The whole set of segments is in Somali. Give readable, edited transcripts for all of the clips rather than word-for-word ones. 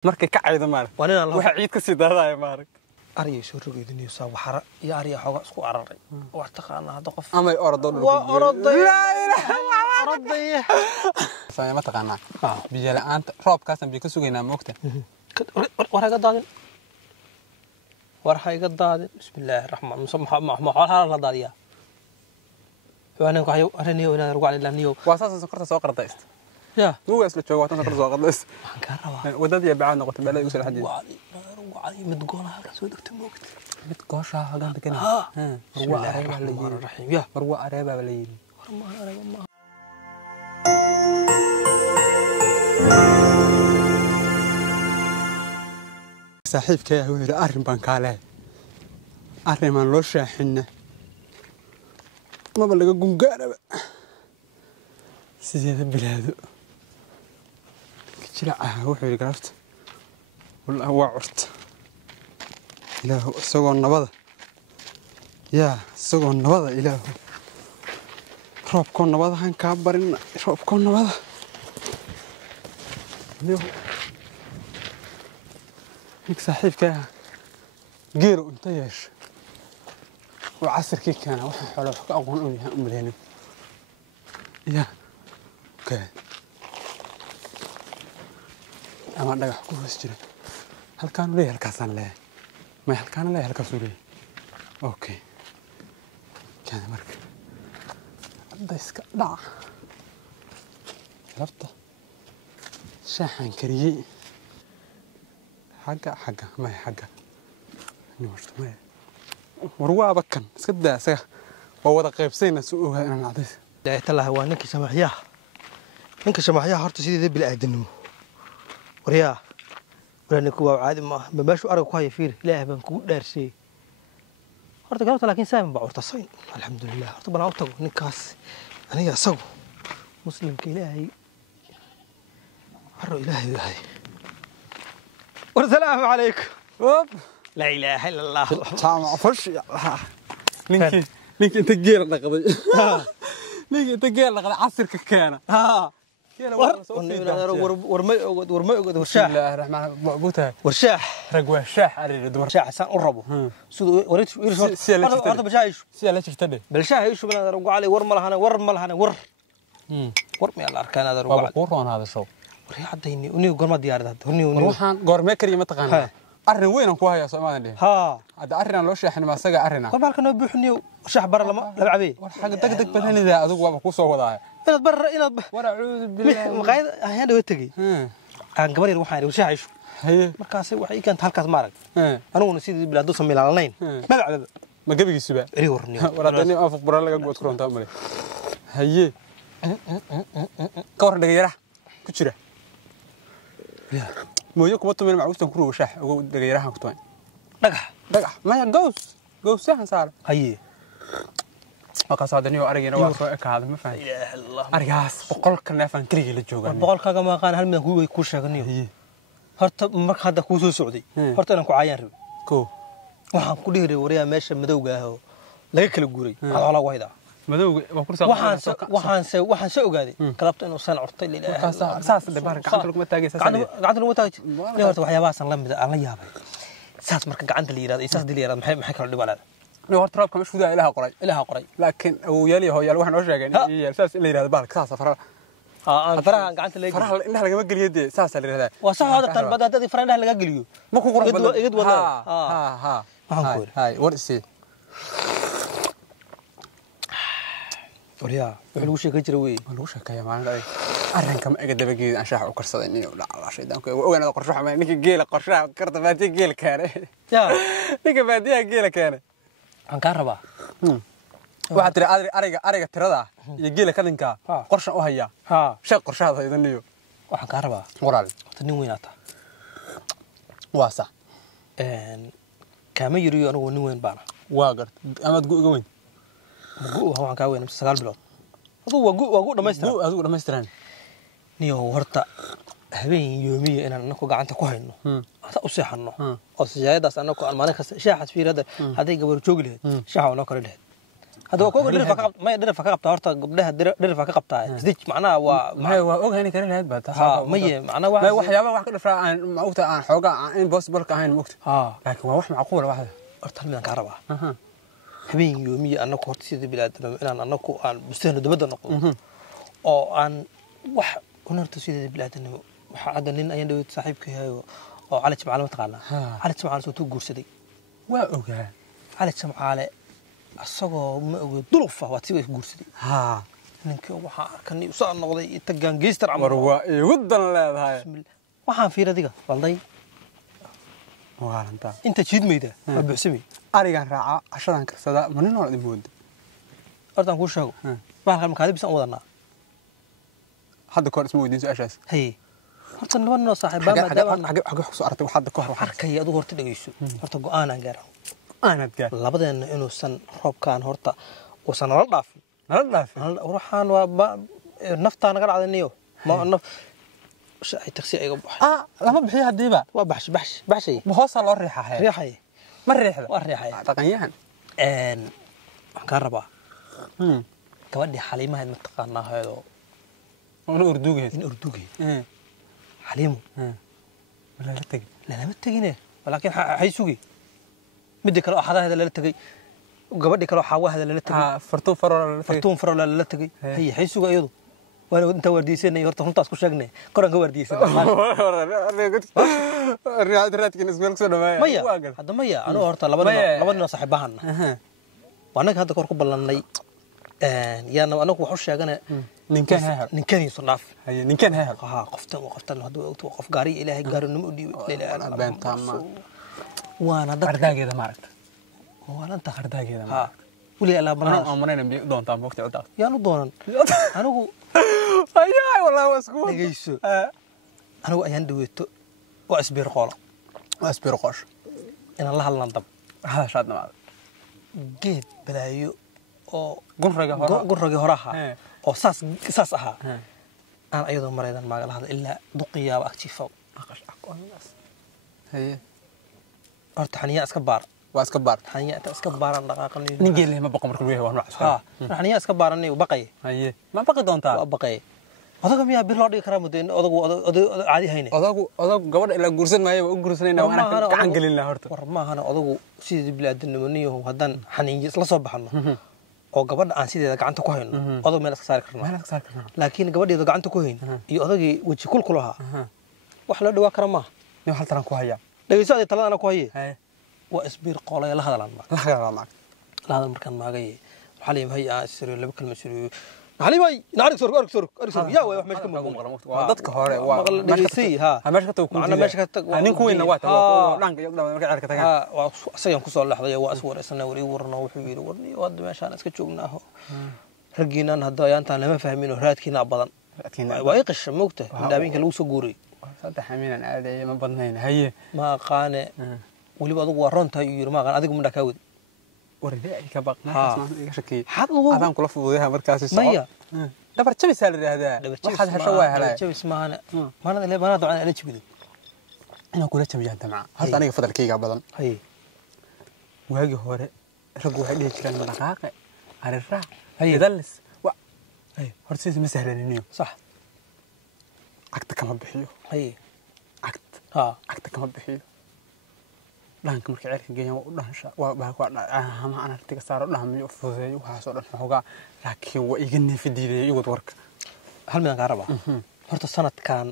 markay ka caydo maarag waxa ciid ka sii daadaya maarag ariga soo rogeedinayo saa waxara iyo ariga xoga isku araray wax taqaana hada qof ama ordo waa orday la ilaaha orday ma taqaana biyo la'aanta roobkaas aan biyo ka sugaynaa moogta war hayga daadin bismillaahir rahmaanir rahiim ma la daadiya وانا كحيو أرني وأنا أرجع للنيو واساس سكرت سوق قرطيس يا هو أصل شو وقت سكرت سوق قرطيس كهرباء ودد يبيع نقطة بلا يوصل حد رجع علي متقولها هذا سويت تموت متقاشة هذا أنت كنا بسم الله الرحمن الرحيم يا مروة عربة بليل ورما عربة ما صاحب كه هو أرم بنكاله أرم من لوشة حنة ما بلغ قنقارة سيدة بلادو كتيرا وحي قرفت والله هو عرت إلهو سوى النبضة يا سوى النبضة إلهو روب كون نبضة هنكابرين روب كون نبضة إلهو هيك صاحب كه غيرو انت ياش وعصر كي كان وحن حوله حق أقول أمي أمليني يا اوكي أما دغ ku hoos jira halkaan leeyahay halkaasaan leeyahay ma halkaan leeyahay halkaas uu leeyahay okay kana marka hadda iska dhac labta shaaxan kariyay حاجة ما هي حاجة نورت ما هي وروا بكن سكدا سا وودا قيبسين سوقها أنا نعطيس لا تلا هو نك سماحياه نك سماحياه هرت سيدي بالآدم وريا ولا نكوا عادي ما بمشو أرجع كوي فير لا بنكو درسي هرت قالوا لكن سام بعور تصين الحمد لله هرت بنعوض نكاس أنا يا سو مسلم كإلهي حر إلهي هاي والسلام عليكم لا إله إلا الله سامع فش لينك أنت جير نقضي لينك أنت جير نقضي عصر ككانة ورشاح بسم الله الرحمن الرحيم ورشاح رجوع شاح أريد ورشاح سان قربه سود وريت هذا بجايش سيالة تشتري بالشاح يشو بنا رجوع علي ور ملهنا ور من الأركان هذا رجوع قرون هذا شو وري عديني ونيو قرما ديار هذا ونيو روحان قرما كريمة تقانا أرن وين كوها يا سلمان دي ها هذا أرن لو شاحن ما سجى أرنا قبل كانوا بيحنيو شاح برا لما لعبي والحاجة دق بدهني ذا أذوق وابكو سو وضاع إلى برا إلى ولا عود بالله مقايد هذا وتجي عن قبل يروح عليه وشاح يشوف هي مركز وحي كانت هالكاس مارك أنا ونسيت بلادو سمي لالنين ما بعد ما قبل السباع ريورني ولا دني أفق برا لقى قوت كرون تأمري هي كور دقيرة كتيرة موجود كم تمن معوز تنكرو وشاح ودقيرها كتوين دقح ما جوز سهل صار هي وقصادني وأرجع نواقف هذا ما فاهم إله الله أرجعس بقول كنا فان كريه للجوجان بقول كذا ما كان هل من هو يكون شغني هرت مرك هذا كوسو سعودي هرت أنا كعيان رب كو waxaan ku dhigay wariya meesha madowga ah laga kala guuray ala wayda madowga waxaan soo ogaaday qalabta inuu san curtay ilaahay saas dabar gacanta lagu taagay horta waxyaabahaas la mid ah la yaabay saas marka gacanta la yiraahdo isaas dil yiraahdo maxay kala dhibanaa horta roobka ma shudaa ilaha qoray laakiin uu yali hooyal waxaan oo sheegay saas la yiraahdo baalka saas fara faraha gacanta la faraha indhaha laga galiyay saas la yiraahdaa waa sax hada tan badadii faraha laga galiyo ma ku qurux badan igid wada ha هاي ورسي وريا وحلوش كجرا وي وحلوش كيا ما عندي أرن كم أجد بجي أنا شاح وكرصة إني ولا على شيء دامك وأنا قرشة ما نيجي جيل قرشة كرت بادي جيل كان يا نيجي بادي جيل كان عن كهرباء واحد ترى أرجع ترى ده يجيل كذا قرشة وهيا شيء قرشة هذا يدنيو وعن كهرباء ورال تنويناته واسع كما يريو أنا ونوين بانا واقر أما تقول وين هو عن كوين بس سجال بلاد هو وقول لما يسترن نيو هرتا هبين يومية إن أنا كوجا عنك كوهينه هذا أصيح إنه أصيح هذا أنا كو المانك شاحت في هذا هذا يقبل شغله شاح ولا كرله هذا هو كوغ درفا كقبت ما درفا كقبت هورتا قبلها درفا كقبتها سديج معناها ما هو اوغاني كان لهاد بaa ها ميه معناها ما واحد waxyaabo wax ka dhifraa aan ma ogta aan xooga aan impossible ka ahayn mogta ها laakiin waa wax macquul ah waxda horta midaan ka rabaa habeen yoomiye annagu horta sida bilaadana inaan annagu aan busteeno dabada noqdo oo aan wax kunarta sida bilaadana waxa hadda nin ayaan dhawid saaxiibkay oo cali jimcaale ma taqaanaa cali jimcaale soo guursaday waa ogaa cali jimcaale asagoo ma ogeed duluf ah waa si way guursaday ha ninkii waxa arkanay u soo noqday tagaan geystar war waa igu dan leedahay waxaan fiiradiga walday waaranta inta jiidmayda waa buuxsamay arigan raaca cashadan karsada ma nin wala dimooda hortaan ku sheego baalkan markaad bisan wadanaa hadda koor isma weydiin su'aashaas hay horta nabadno saaxiibaa xagee xusoo artay wax hadda ka hor arkay adigu horta dhageyso horta go'aan aan gaaro aanad gaar labadeena inuusan roobkaan horta uusan nala dhaafin waxaan waa naftaa naga dhacdayniyo ma naf shay taxi ay baxay lama bixiyo hadiiba waa baxshay ma hoosa loo riixahay ma riixda waa riixay dhaqanyahan waxaan ka rabaa gabadhii xaliimahayd ma taqaanaa haydo oo urdugeed xaliimo lama tegine laakiin hay sugi midii kale axadaheeda lala tagay gabadhii kale xaawaheeda lala tagay fartuun farol lala tagay hay suga iyadu waana inta wardiisanay horta runtaas ku sheegnay koranka wardiisanay raadkin ismeel soo dhawaay maya hadda maya anigu horta labadina saaxiibahan waanaga hadda kor ku ballanay yaana anagu wax u sheegana ninkan iyo naaf ninkan hehel qoftan haduu qof gaari ilaahay gaarinimo u dhiibay ilaahay beentama waana dad qardaageeda maaragta waana inta qardaageeda wali alla banaan amarayna biyo doontaa waqti cod yaanu doonan anigu ayaa wallahi wasku dhageyso anigu ayaan dhaweeto waa isbiir qoosh inaan la hadlan dab hadashaad namaad geed balaayo oo gunragi horaha oo saas ahaa aan ayadoo maraydan maagala hadla ilaa duqiyaaba agjiifaw haye horta xaniyaa iska baar waa iska baar xaniyaa inta iska baaran dhaqaaqanayo nin geelay ma baqo markuu yahay waa nooc xaniyaa iska baaranayo baqay haye ma baqi doontaa waa baqay odaga miyaa bir loo dhigi karaa muddo odagu caadi hayne odagu gabadha ilaa guursan maayo waa u guursanayna waa inaan gacan gelinaa horta war maahana odagu sidii bilaadanimo niyo haddaan xaniinyo isla soo baxano oo gabadha aan sideeda gacanta ku hayno odag meel iska saari karnaa laakiin gabadheeda gacanta ku hayn iyo odagii weji kulkul ahaa wax loo dhawaa kara maaha nin hal taran ku haya dhageyso aday taladana ku haye waa isbiir qoolay la hadalaan la hadal markaan maagay waxaa leeyahay aan siro laba kalma siro xaliimay naarig soo yaa way wax meesha ka muuqdo waa dadka hore waa dhageysi ha meesha ka tago meesha ka tago nin ku weyn waa tago dhanka iyo dhamada marka cirka tagaan waa asagan ku soo leexday waa is wareysana wari warno wuxuu yiri warni wada meeshaan iska joognaaho ragiinan hadda ayaantaan lama fahmin raadkiina badan waa ay qashay moogta daabinka lagu soo guuray saddex amiinan aaday ma badnayn haye ma qaane waliba adigu waa ronta yiri ma qaan adigu ma dhakaawid warday ka baqnaa iga shakii adaan kula fududeeyaa markaas maya dabar jabis la yiraahdaa waxaad hesho waa helay jabis maana le maana ducaan ala jibido ina kula jabiyaan tamaa hadda aniga fadalkayga badan hay waagi hore rag waxay dhigi jireen dhaqaaqe arira haydalis wa hay horta si ma sahlaniniyo sax agta kama bixiyo hay agta kama bixiyo dhanka markii cirka geeyaan waa u dhansha waa baa ku ama aan artiga saaro dhahmiyo fudeeyo waxa soo dhan xogaa laakiin waa iga neefidiiday igu warka hal midaan ka rabaa horta sanadkan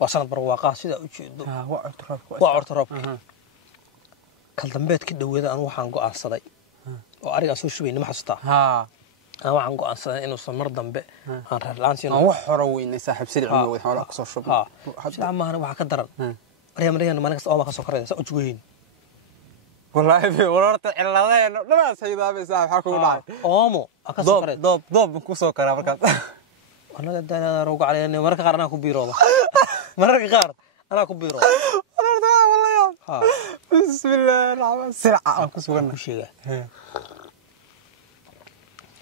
waa sanad barwaaqo sida u jeedo waa ortorop kal dambeedkii dhaweeda aan waxaan go'aansaday oo ariga soo shubayna ma xasuusta aan waxaan go'aansaday inuu samar dambe aan raadlaansiin aan wax hore weynay saaxiib sirri oo wax xoolo ka soo shubay sida ma waxa ka daran ariga maalin kasta oo ma ka soo koraysa u jugeyn والله وررت علادين دبا سيدابي صاحب حكو دحay oomo aka soo qaray doob ku soo kara markaas anaga daanada roog caleeyay marka qaar ana ku biirooba marka qaar ana ku biiro وررت والله بسم الله الرحمن سرعه ku sugan sheega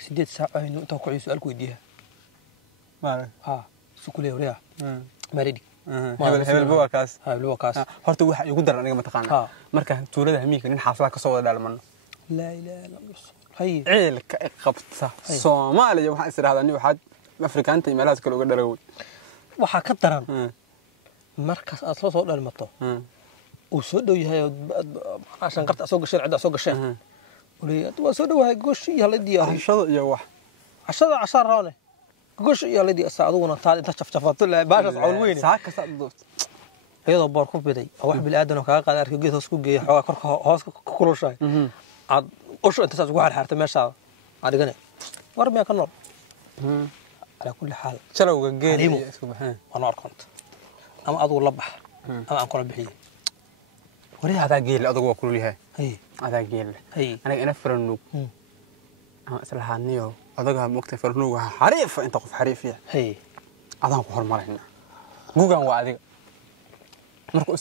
8 saac aynu inta ku ciiso alku weydiiyaa ma sukulee wariya maridi hebel buukaas hebel buukaas horta waxa igu daran aniga ma taqaan marka tuulada hamiinka nin xaafada ka soo wada dhalmano laa ilaaha illa allah haye ciilka ay qabta Soomaaliya waxa israadaa nin waxaad Afrikaanta iyo meelahaas kale uga dharaway waxaa ka daran markaas aad soo dhalmato uu soo dhow yahay ashan qarta soo gashay cid soo gashay waliya waa soo dhawahay goosh iyo la diyaar ashada iyo wax ashada casar raale goosh iyo la diyaar saaduguna taad inta jafjafato la baashas cawl weyn saaka saadoost iyadoo boor ku biday wax bil aadan oo kaga qaad arkiyo geed hoos ku geeyay xogaa korka hoos ku kulushay aad usho inta saas ugu xarxartay meesha adigana war ma ka nool ala kulli xaal shalowga geed isku baxeen wana arkant ama adu la bax ama aan kala bixiyo wariya hada geel adigu waa kulul yahay hay hada geel hay aniga ina farnuug ama isla haaniyo adaga moogtay farnuug waxa xariif inta qof xariif yahay hay adaan ku hormarayna gugan waa adiga markuu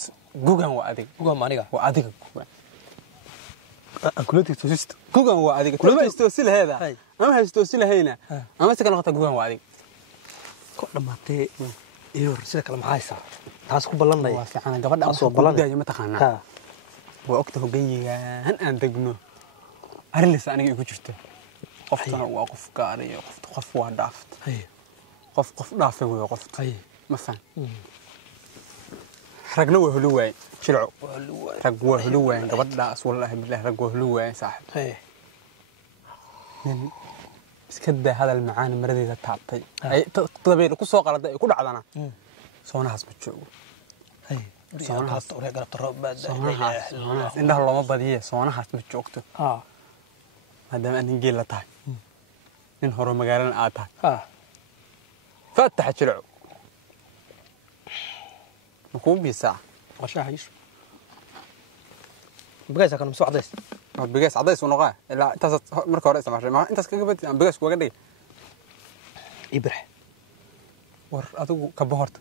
gugan waa adiga gugan maniga waa adiga akulati toosisto gugan waa adiga toosisto silaheeda ama haysto silahayna ama si kala qata gugan waa adiga ko dhamaatay iyo sida kala maxaysa taas ku ballanay waa fiican gabadha soo ballanay ma taqaanaa waa ogta hogayigan aan degno arinaysa aniga igu jirto qoftana waa qof gaariyo qof waa dhaaft qof dhaafay way qofta ma faham ragna waa hulu waay jilco rag waa hulu waay gabadhaas wallahi billahi rag waa hulu waay saaxib nin iska daa hadal macaan maradeeda taabtay ay tadabeen ku soo qaladay ku dhacdana soonahaas ma joogo soonahaas oo garabta roob baad indhaha looma badiye soonahaas ma joogto maadaama aan geel la tahay nin hore magaalada aad tahay fatax jilco مكون بيساع وشاهيش بقاس كان مسوع عديس بقاس عديس ونقاه لا انت مركه رئيس ما انت كجبت بقاس وقدي يبرح ور ادو كبهرت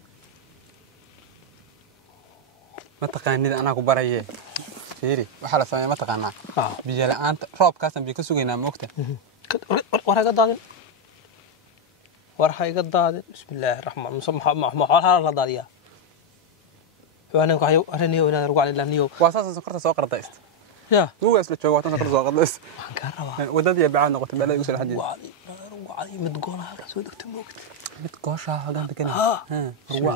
ما تقانيد انا ku baraye fiiri waxa la sameeyay ma taqaana biyo la'aanta roobkaas aan biyo ka sugaynaa moogta war hayga daadin bismillaahir rahmaanir rahiim ma la daadiyaa وانا كحيو ارني وانا رجع لانيو واساس سكرت سو قردايست يا هو اسل جوغ واساس سكرت سو قردايست waxaan ka rabaa wadada iyo bacad noqotay meel ay ugu soo xadiyay waa mid goolaha halka soo degtay moogta mid goosha hadan degan waa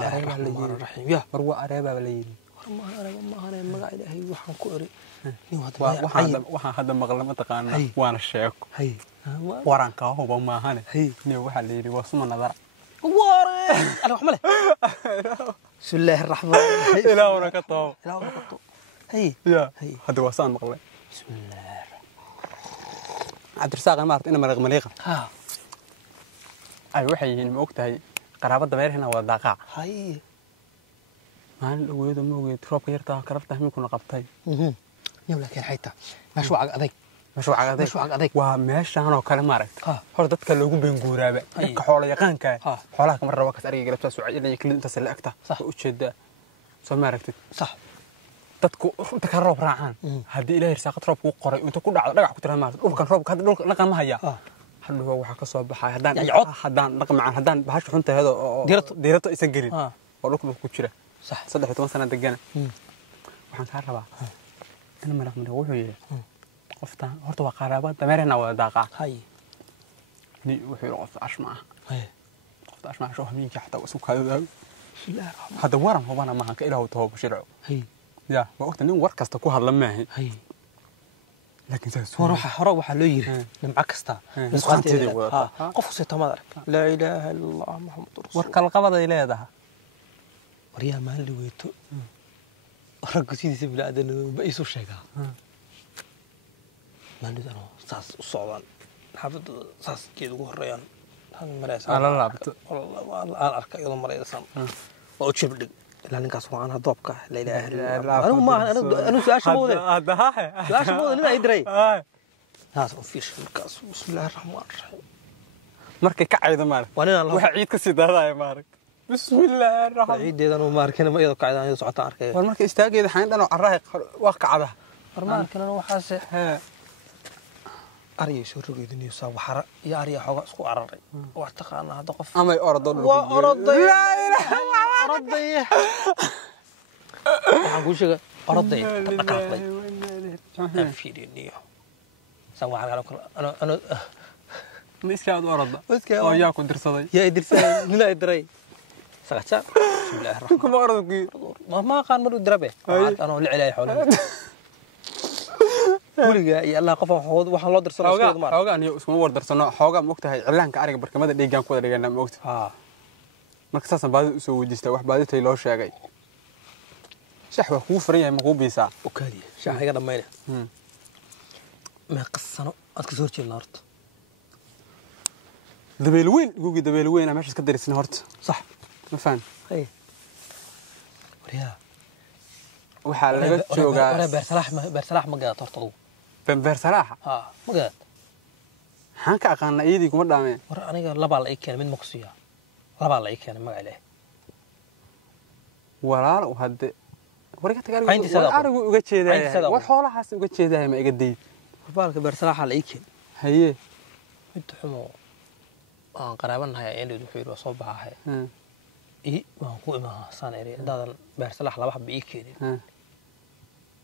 raxiim ya marwa areeba la yiri war ma areeba ma ahayn magac ilaahay waxaan ku eri waxaan hadda maqla ma taqaana waana sheeko waran ka hubo ma ahayn ni waxa la yiri waa suma nadar واري انا وحمله بسم الله الرحمن الرحيم الى ورا كطو الى ورا كطو هي هي هذا وسان مقله بسم الله عبد الرزاق ما عرفت انه مرق مليقه ها اي waxay ma ogtahay qaraabada meerhina waa daaqaa hay maan dhaweedo moogeed roobka yarta karafta himkuna qabtay yow laakiin hayta mashruuc adag mashruuc adag waa meeshan oo kale ma aragtay hor dadka loogu been guuraaba dadka xoolo yaqaanka xoolaha kamar rabo ka ariga galabta soo inay klinta sala agta u jeeda soo ma aragtay sax dadku runta ka roob raacaan hadii ilaahay irsaaqad roob ku qoray inta ku dhacdo dhagax ku tiraa ma dhulkan roobka hadda dhulka dhaqan ma haya hadda waxa ka soo baxay hadaan dhaqmaan hadaan bahasha xunta heedo diirato isan gelin oo dhulka ku jira sax 13 sano degana waxaan ka rabaa in maraq wuxuu yiri qoftan horta waa qaraabada meerna wada daaqa hay ni wuxuu qof ashma hay qof ashma soo habeenkii xataa isku kaadada hada waran hubana ma hanka ilaahu toob shirco hay ya waqti nin war kasta ku hadla maahay hay laakiin soo hore waxa loo yiri nimca kasta isqaanteeda wada qof si tamad la ilaaha illa allah muhammadur rasuul war kala qabada ileedaha wariya ma hal weeto rag sidiisa bilaadan ba isu sheegaa ما ندري أنا ساس الصعبان حافظ ساس كذا وهريان هذا مريض أنا لعبت والله أنا أركض يوم مريض سام وأشوف لك لأن كاسو أنا ضبكة لا إله إلا الله أنا ما أنا سلاش مودي هذا سلاش مودي لا يدري هذا فيش كاسو بسم الله الرحمن الرحيم مركي كعيد مارك وأنا وحيد كسيد هذا يا مارك بسم الله الرحمن عيد إذا أنا مارك أنا ما يدك عيد أنا صعت أركض والمركي استاجي إذا حين أنا عراق واقع هذا مارك أنا وحاسة أريء شو رجيدني يسوى حرق يا أريء حاجة سكو عرري واعتقنا هذا قف أما يأرضون وأرضي لا إله إلا الله أرضي أقول شيء أرضي أكرهي أفيدني سوى على أنا ma iska aad u orada Iska oo yaa ku dirsaday يا إدريس لا إدري سقطت بسم الله الرحمن kuma oradkii ما كان مرو دربه أنا اللي عليه حوله ولقى يا الله قف waxaan loo dirsan xoogaan iyo isku war darsano xoogaa ma ogtahay cilaanka ariga barkamada dhiigaan ku wada dhigana ma ogtahay ها marka saasan baadi u soo wajistay wax baaditay loo sheegay shax wax ku furan yahay ma ku biisaa وكالي شاح يقدر ما ما قصنا أذكر صورتي النهارد dabeel weyn guugi dabeel weyn meesha iska darisna horta صح ma faan اي وريا waxa laga joogaa انا بيرسلاح ما قاعد ترتضو beer salaaxa ها ما قاعد waxaan ka aqaana iyadii kuma dhaameen ور انا لبا لا كان من مقصيا لبا لا كان ما عليه walaal hadde wariga tagay Aynti sada arigu uga jeedaa wax xoolahaas uga jeedaa ma iga deey بالك بيرسلاح لا كان haye انت حمو قرابنا هي عندي وحير وصوبها هي اي ما هو ما صانيري هذا بيرسلاح لبا حب كان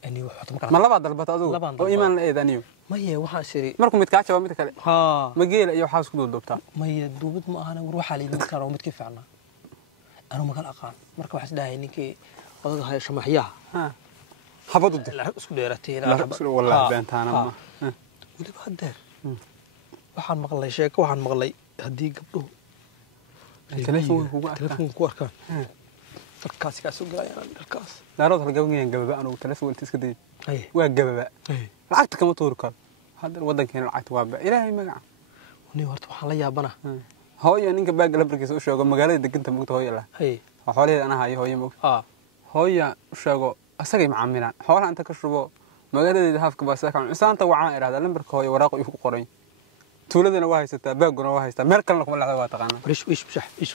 اني وحط ma laba dalbata adigu oo iimaan la eedaniyo ما هي waxaa siri markuu mid ka jaba mid kale ها ma geela iyo waxa isku doodobtaa ما هي دوبد ما أنا وروح على مid kale oo mid ka fiicna أنا ما kala aqaan marka waxa isdhahay ninkii odaga hay shamaxyaha ha habadu dir la isku dheerateen wallahi beentaana ma waliba hadeer waxaan maqlay sheeko waxaan maqlay hadii gabdhuhu telefoon ku arkaan dadkaas ka soo galayaan dadkaas daarood hal gabadhan gababa anu telefoon inta iska day ay waa gababa lacagta kama tuur karo hadda wadankeena lacagta waa ba ilaahay magaca wani horta waxaan la yaabana hooyo ninka baag labarkiisa u sheego magaalada deganta mugta hooyo la ay xoolaheed ana hayo hooyo mug hooyo u sheego asagay macaamilaan xoolaha inta ka shubo magaalada haafka baasa ka insaanta waxaan iraahdaa lambarka hooyo waraaq uu ku qoray tuuladana waa haysataa baaguna waa haysataa meel kalena kuma laxda waa taqaana ish